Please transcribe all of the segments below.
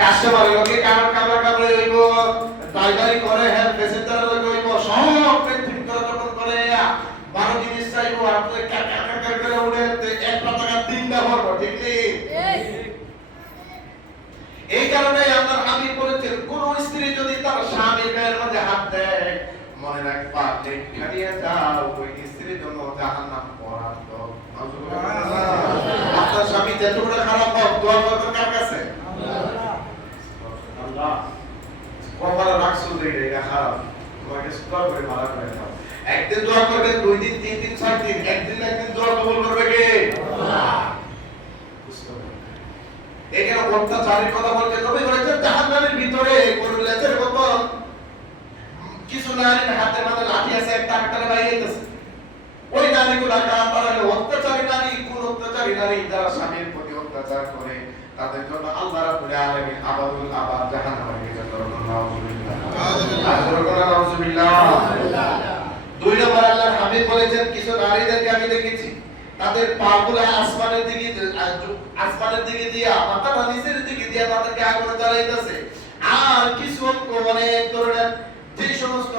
Customer লোকে কামড় কামড় কামড়ে হইব ড্রাইভারি করে হ্যাঁ প্যাসেঞ্জার লোক হইব, সব পেন্টিং করে যখন করে বারো জিনিস চাইব আপনি কার কার উড়ে তে এক টাকা তিনটা ভরবো, ঠিক নেই এই কারণে আমার আমি বলেছেন, কোন স্ত্রী যদি তার স্বামীর গায়ের মধ্যে হাত দেয়, মনে রাখবা, লেখা দিয়ে যাও ওই স্ত্রীর জন্য জাহান্নাম বরাদ্দ আপনার স্বামী যতটা খারাপ হোক দোয়া করবেন কার কাছে আল্লাহ এটা খারাপ কিছু হাতের মধ্যে লাঠি আছে, একটা কোন প্রতি অত্যাচার করে, তাদের আল্লাহ নিয়ে যেতে পারবেন নাউজুবিল্লাহ নাউজুবিল্লাহ নাউজুবিল্লাহ দুই নম্বর আল্লাহর হাবিব বলেছেন, কিছু নারীদেরকে আমি দেখেছি, তাদের পাগুলো আসমানের দিকে আসমানের দিকে দিয়া মাথাটা নিচের দিকে দিয়া তাদেরকে আগুনে জ্বালাইতেছে। আর কিছু অঙ্ক ধরনের, যে সমস্ত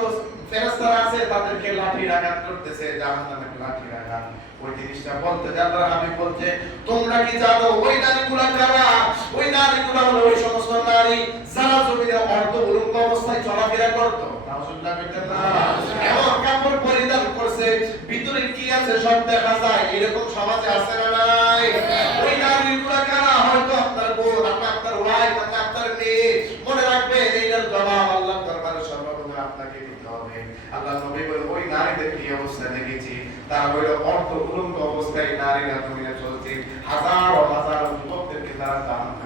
ফেরেশতারা আছে, তাদেরকে লাঠি আঘাত করতেছে জাহান্নামে লাঠি আঘাত ওই জিনিসটা বলতে যে আল্লাহর বলছে, তোমরা কি জানো, ওই নারীগুলা কারা? ওই নারীগুলা হলো ওই সমস্ত নারী যারা জমিনে অর্ধ উলঙ্গ অবস্থায় চলাফেরা করতো। এমন কাপড় পরিধান করছে, ভিতরে কি আছে সব দেখা যায়। এরকম সমাজে আছে না নাই? ওই কারা? হয়তো আপনার বোন আপনার আপনার আপনার মেয়ে। মনে রাখবে এইটার জবাব আল্লাহ দরবারে সর্বপ্রথমে আপনাকে দিতে হবে। আল্লাহ নবী বলে ওই নারীদের কি অবস্থা দেখেছি? তারা অর্ধ উলঙ্গ অবস্থায় নারীরা চলছে। হাজারো হাজারো যুবকদেরকে তারা জাহান্নামে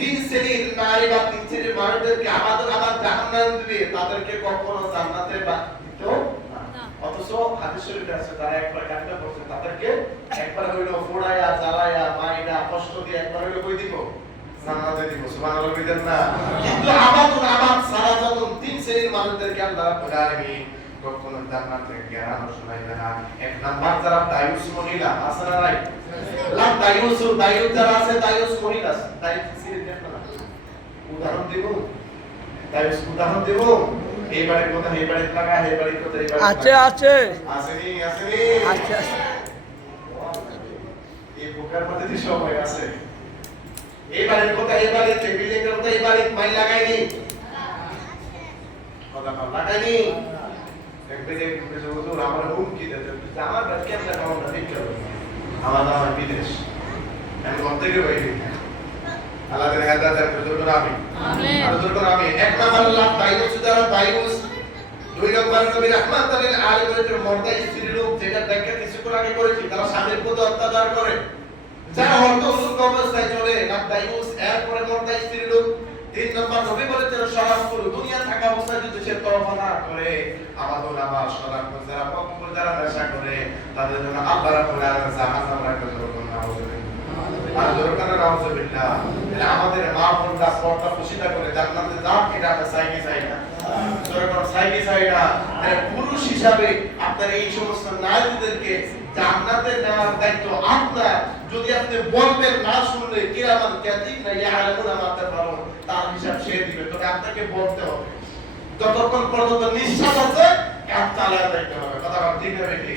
তিন শ্রেণির নারী বা তিন শ্রেণির মানুষদেরকে আমাদের আমার জাহান্নাম দিবে তাদেরকে কখনো জান্নাতে বা-। না। অথচ হাদিস শরীফে আছে তারা একবার কান্না করছে তাদেরকে একবার হইল ফোড়ায়া জ্বালায়া মাইনা কষ্ট দিয়ে একবার হইল কই দিব জান্নাতে দিব সুবহানাল্লাহ কইতেন না কিন্তু আবাদুন আবাদ সারা যখন তিন শ্রেণির মানুষদেরকে আল্লাহ রাব্বুল আলামিন কখনো জান্নাতে জ্ঞান শোনাইবে না। এক নাম্বার যারা দায়ুস মহিলা আছে না নাই? লাভ দায়ুস দায়ুস যারা আছে দায়ুস মহিলা দায়ুস সিরিজ উদাহরণ দিব? দায়ুস উদাহরণ দিব? এই বাড়ির কথা এই বাড়ির লাগা এই বাড়ির কথা এই বাড়ির আছে লাগা। আছে। আসেনি আসেনি। আছে আছে। এই বুকের মধ্যে তো সবাই আছে। এই বাড়ির কথা এই বাড়ির বিল্ডিং কথা এই বাড়ির মাইল লাগাইনি কথা লাগাইনি দেখবে হুজুর আমার হুমকি দিতে আমার বাড়ি কেমন কেমন ঠিক হবে আমার নাম বিদেশ। আমি বলতে গিয়ে বাইরে আল্লাহ তাআলা হেদায়েত দান করে জোর আমি। আমিন। আর জোর আমি। এক নাম্বার আল্লাহ দায়ুস দ্বারা দায়ুস দুই নম্বর নবী রহমাত আলীর আলিমের মর্দা স্ত্রী লোক যেটা দেখা কিছুক্ষণ আগে করেছি তারা স্বামীর প্রতি অত্যাচার করে। যারা অবস্থায় চলে না দায়ুস এরপরে মর্দা স্ত্রী লোক তিন নম্বর নবী বলেছেন দুনিয়া থাকা তওবা করে, আমাদের আমার সরাব যারা পক্ষ যারা নেশা করে, তাদের জন্য আল্লাহ রাব্বুল আলামিন জাহান্নাম রাখবে যখন নাউজুবিল্লাহ আর জোরকানা নাউজুবিল্লাহ তাহলে আমাদের মা বোনরা পর্দা খুশিটা করে, জান্নাতে যাক এটা আমরা চাই চাই না? জোরকানা চাই চাই না? পুরুষ হিসাবে আপনার এই সমস্ত নারীদেরকে জান্নাতে নেওয়ার দায়িত্ব আপনার। যদি আপনি বলবেন না শুনলে কিরামান ক্যাতিক না, ইয়ালামুনা মা তাফালুন তার হিসাব সে দিবে। তবে আপনাকে বলতে হবে যতক্ষণ পর্যন্ত নিঃশ্বাস আছে কাজ চালায় হবে। কথা ঠিক হবে কি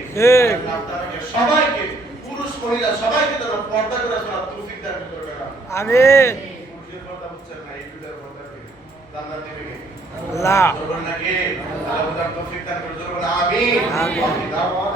সবাইকে পুরুষ মহিলা সবাইকে যেন পর্দা করে তৌফিক দান করে আমিন। পুরুষের পর্দা বুঝছেন না এই দুটার পর্দা কি? জান্নাত দিবে কি? আল্লাহ। জোর নাকি? আল্লাহ তাআলা তৌফিক দান করে জোর বলে আমিন আমিন। ওয়া দাওয়ানা